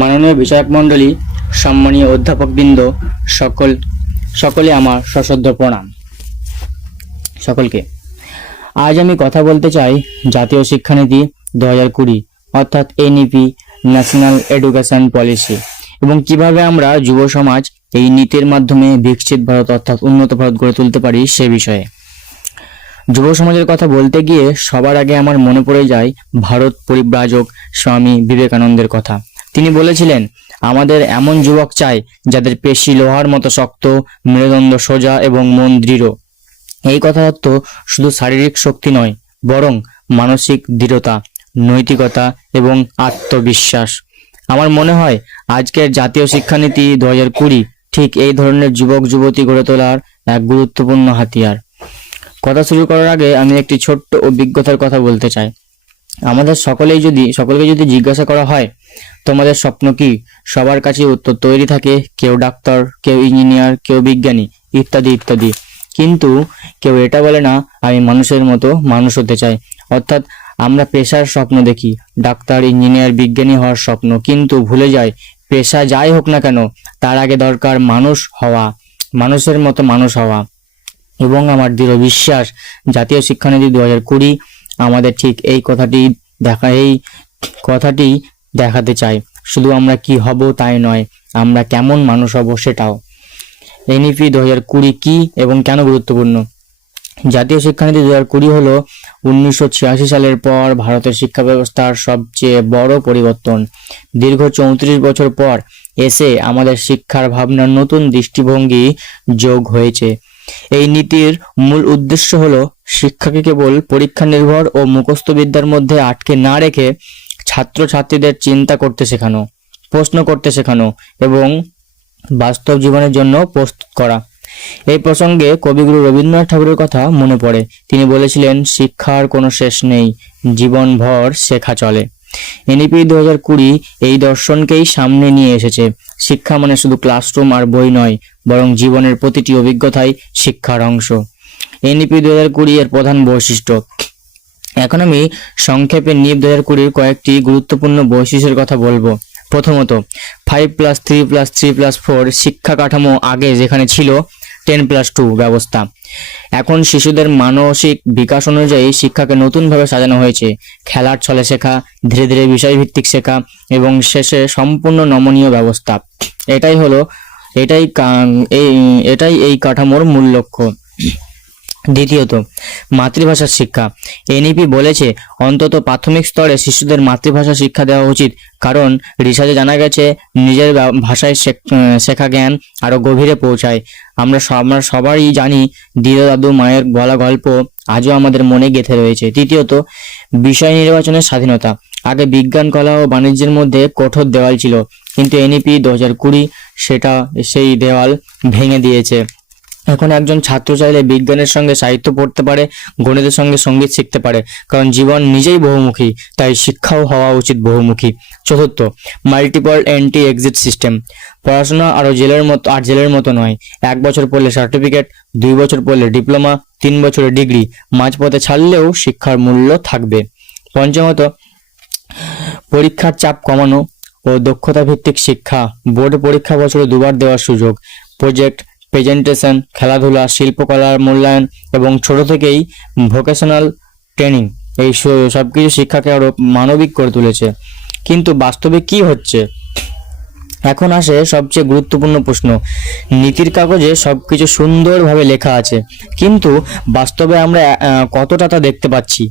মাননীয় বিষয়ক মণ্ডলী, সম্মানীয় অধ্যাপকবৃন্দ, সকলে আমার সশ্রদ্ধ প্রণাম সকলকে। আজ আমি কথা বলতে চাই জাতীয় শিক্ষানীতি 2020 অর্থাৎ এনইপি, ন্যাশনাল এডুকেশন পলিসি, এবং কিভাবে আমরা যুব সমাজ এই নীতির মাধ্যমে বিকশিত ভারত অর্থাৎ উন্নত ভারত গড়ে তুলতে পারি সে বিষয়ে। যুব সমাজের কথা বলতে গিয়ে সবার আগে আমার মনে পড়ে যায় ভারত পরিব্রাজক স্বামী বিবেকানন্দের কথা। তিনি বলেছিলেন, আমাদের এমন যুবক চাই যাদের পেশি লোহার মতো শক্ত, মেরুদণ্ড সোজা এবং মন দৃঢ়। এই কথার অর্থ শুধু শারীরিক শক্তি নয়, বরং মানসিক দৃঢ়তা, নৈতিকতা এবং আত্মবিশ্বাস। আমার মনে হয় আজকের জাতীয় শিক্ষানীতি 2020 ঠিক এই ধরনের যুবক যুবতী গড়ে তোলার এক গুরুত্বপূর্ণ হাতিয়ার। কথা শুরু করার আগে আমি একটি ছোট্ট অভিজ্ঞতার কথা বলতে চাই। আমাদের সকলকে যদি জিজ্ঞাসা করা হয় তোমাদের স্বপ্ন কি, সবার কাছে উত্তর তৈরি থাকে। কেউ ডাক্তার, কেউ ইঞ্জিনিয়ার, কেউ বিজ্ঞানী, ইত্যাদি ইত্যাদি। কিন্তু কেউ এটা বলে না আমি মানুষের মতো মানুষ হতে চাই। অর্থাৎ আমরা পেশার স্বপ্ন দেখি, ডাক্তার, ইঞ্জিনিয়ার, বিজ্ঞানী হওয়ার স্বপ্ন, কিন্তু ভুলে যাই পেশা যাই হোক না কেন তার আগে দরকার মানুষ হওয়া, মানুষের মতো মানুষ হওয়া। এবং আমার দৃঢ় বিশ্বাস জাতীয় শিক্ষানীতি 2020 আমাদের ঠিক এই কথাটি দেখাতে চাই। শুধু আমরা কি হব তাই নয়, আমরা কেমন মানুষ হব সেটাও। এনইপি 2020 কি এবং কেন গুরুত্বপূর্ণ? জাতীয় শিক্ষানীতি 2020 হলো 1986 সালের পর ভারতের শিক্ষা ব্যবস্থার সবচেয়ে বড় পরিবর্তন। দীর্ঘ 34 বছর পর এসে আমাদের শিক্ষার ভাবনার নতুন দৃষ্টিভঙ্গি যোগ হয়েছে। এই নীতির মূল উদ্দেশ্য হলো শিক্ষাকে কেবল পরীক্ষা নির্ভর ও মুখস্থ বিদ্যার মধ্যে আটকে না রেখে ছাত্রছাত্রীদের চিন্তা করতে শেখানো, প্রশ্ন করতে শেখানো এবং বাস্তব জীবনের জন্য প্রস্তুত করা। এই প্রসঙ্গে কবিগুরু রবীন্দ্রনাথ ঠাকুরের কথা মনে পড়ে। তিনি বলেছিলেন, শিক্ষার কোনো শেষ নেই, জীবনভর শেখা চলে। এনইপি 2020 এই দর্শনকেই সামনে নিয়ে এসেছে। শিক্ষা মানে শুধু ক্লাসরুম আর বই নয়, বরং জীবনের প্রতিটি অভিজ্ঞতাই শিক্ষার অংশ। এনইপি 2020 এর প্রধান বৈশিষ্ট্য। এখন আমি সংক্ষেপে নিপ 2020 কয়েকটি গুরুত্বপূর্ণ বৈশিষ্ট্যের কথা বলবো। প্রথমত, 5+3+3+4 শিক্ষা কাঠামো আগে যেখানে ছিল 10+2 ব্যবস্থা। এখন শিশুদের মানসিক বিকাশ অনুযায়ী শিক্ষাকে নতুনভাবে সাজানো হয়েছে। খেলার ছলে শেখা, ধীরে ধীরে বিষয়ভিত্তিক শেখা এবং শেষে সম্পূর্ণ নমনীয় ব্যবস্থা। এটাই এই কাঠামোর মূল লক্ষ্য। দ্বিতীয়ত, মাতৃভাষার শিক্ষা। এনইপি বলেছে অন্তত প্রাথমিক স্তরে শিশুদের মাতৃভাষা শিক্ষা দেওয়া উচিত, কারণ রিসার্চে জানা গেছে নিজের ভাষায় শেখা জ্ঞান আরো গভীরে পৌঁছায়। আমরা সবাই জানি দিদা দাদু মায়ের বলা গল্প আজও আমাদের মনে গেঁথে রয়েছে। তৃতীয়ত, বিষয় নির্বাচনের স্বাধীনতা। আগে বিজ্ঞান, কলা ও বাণিজ্যের মধ্যে কঠোর দেওয়াল ছিল, কিন্তু এনইপি 2020 সেই দেওয়াল ভেঙে দিয়েছে। এখন একজন ছাত্র চাইলে বিজ্ঞানের সঙ্গে সাহিত্য পড়তে পারে, গণিতের সঙ্গে সঙ্গীত শিখতে পারে, কারণ জীবন নিজেই বহুমুখী, তাই শিক্ষাও হওয়া উচিত বহুমুখী। চতুর্থ, মাল্টিপল এন্ট্রি এক্সিট সিস্টেম। পড়াশোনা জেলের মতো নয়। 1 বছর পড়লে সার্টিফিকেট, 2 বছর পড়লে ডিপ্লোমা, 3 বছরে ডিগ্রি। মাঝপথে ছাড়লেও শিক্ষার মূল্য থাকবে। পঞ্চমত, পরীক্ষার চাপ কমানো ও দক্ষতা ভিত্তিক শিক্ষা। বোর্ড পরীক্ষা বছরে 2 বার দেওয়ার সুযোগ। প্রজেক্ট, প্রেজেন্টেশন, খেলাধুলা, শিল্পকলার মূল্যায়ন এবং ছোট থেকেই ভোকেশনাল ট্রেনিং, এই সবকিছু শিক্ষাকে আরো মানবিক করে তুলেছে। কিন্তু বাস্তবে কি হচ্ছে? এখন আসে সবচেয়ে গুরুত্বপূর্ণ প্রশ্ন। নীতির কাগজে সবকিছু সুন্দরভাবে লেখা আছে, কিন্তু বাস্তবে আমরা কতটা তা দেখতে পাচ্ছি?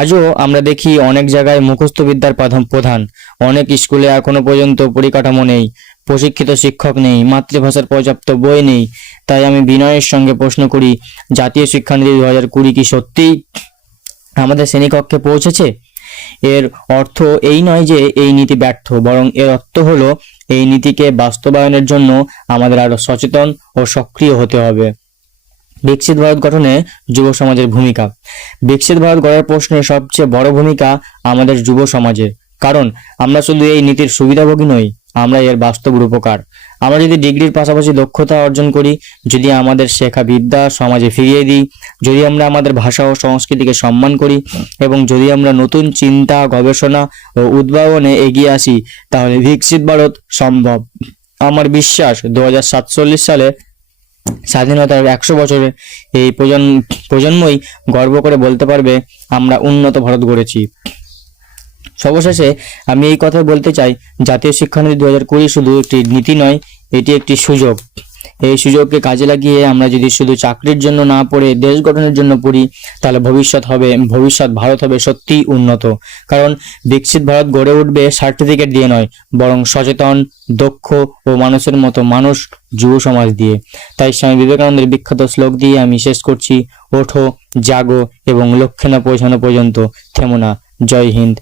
আজও আমরা দেখি অনেক জায়গায় মুখস্থ বিদ্যার প্রধান। অনেক স্কুলে এখনো পর্যন্ত পরিকাঠামো নেই, প্রশিক্ষিত শিক্ষক নেই, মাতৃভাষার পর্যাপ্ত বই নেই। তাই আমি বিনয়ের সঙ্গে প্রশ্ন করি, জাতীয় শিক্ষানীতি 2020 কি সত্যিই আমাদের শ্রেণীকক্ষে পৌঁছেছে? এর অর্থ এই নয় যে এই নীতি ব্যর্থ, বরং এর অর্থ হলো এই নীতিকে বাস্তবায়নের জন্য আমাদের আরো সচেতন ও সক্রিয় হতে হবে। বিকশিত ভারত গঠনে যুব সমাজের ভূমিকা। বিকশিত ভারত গড়ার প্রশ্নে সবচেয়ে বড় ভূমিকা আমাদের যুব সমাজের, কারণ আমরা শুধু এই নীতির সুবিধাভোগী নই, আমরা এর বাস্তব রূপকার। আমরা যদি ডিগ্রির পাশাপাশি দক্ষতা অর্জন করি, যদি আমাদের শেখা বিদ্যা সমাজে ফিরিয়ে দিই, যদি আমরা আমাদের ভাষা ও সংস্কৃতিকে সম্মান করি এবং যদি আমরা নতুন চিন্তা, গবেষণা ও উদ্ভাবনে এগিয়ে আসি, তাহলে বিকশিত ভারত সম্ভব। আমার বিশ্বাস 2047 সালে স্বাধীনতার 100 বছরে এই প্রজন্মই গর্ব করে বলতে পারবে, আমরা উন্নত ভারত গড়েছি। সর্বশেষে আমি এই কথা বলতে চাই, জাতীয় শিক্ষানীতি 2020 শুধু একটি নীতি নয়, এটি একটি সুযোগ। এই সুযোগকে কাজে লাগিয়ে আমরা যদি শুধু চাকরির জন্য না পড়ে দেশ গঠনের জন্য পড়ি, তাহলে ভবিষ্যৎ ভারত হবে সত্যিই উন্নত। কারণ বিকশিত ভারত গড়ে উঠবে সার্টিফিকেট দিয়ে নয়, বরং সচেতন, দক্ষ ও মানুষের মতো মানুষ, যুব সমাজ দিয়ে। তাই স্বামী বিবেকানন্দের বিখ্যাত শ্লোক দিয়ে আমি শেষ করছি, ওঠো, জাগো এবং লক্ষ্যে না পৌঁছানো পর্যন্ত থেমো না। জয় হিন্দ।